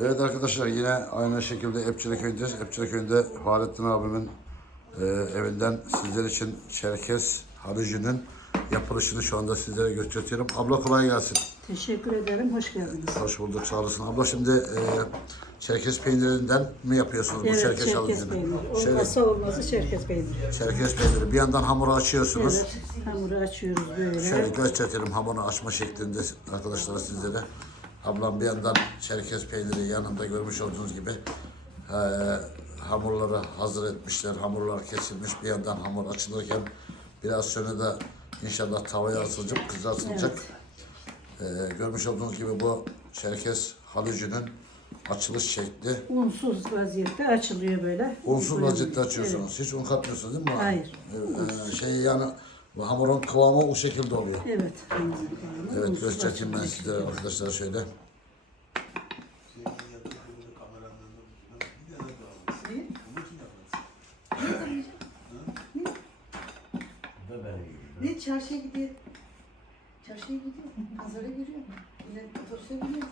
Evet arkadaşlar yine aynı şekilde. Epçile köyünde Fahrettin abimin e, evinden sizler için Çerkes haricinin yapılışını şu anda sizlere gösteriyorum. Abla kolay gelsin. Teşekkür ederim. Hoş geldiniz. Hoş bulduk sağ olasın. Abla şimdi e, Çerkes peynirinden mi yapıyorsunuz bu Evet, Çerkes Çerkes haricini? peyniri. Şöyle, Olmazsa olmazı Çerkes peyniri. Çerkes peyniri. Bir yandan hamuru açıyorsunuz. Evet, hamuru açıyoruz böyle. Şöyle gösterelim hamuru açma şeklinde arkadaşlar sizlere. Ablam bir yandan Çerkez peyniri yanında görmüş olduğunuz gibi eee, hamurları hazır etmişler. Hamurlar kesilmiş. Bir yandan hamur açılırken biraz sonra da inşallah tavaya atılacak, kızartılacak. Eee, görmüş olduğunuz gibi bu Çerkez halıcının açılış şekli. Unsuz vaziyette açılıyor böyle. Unsuz Böyle- vaziyette açıyorsunuz. Hiç un katmıyorsunuz değil mi? Hayır. Eee, şey yani bu hamurun kıvamı o şekilde oluyor. Evet. Evet. unsuz göstereyim ben açılmış. sizlere arkadaşlar şöyle. Ne çarşıya gidiyor? Çarşıya gidiyor. Pazara gidiyor. Yine otobüse gidiyor.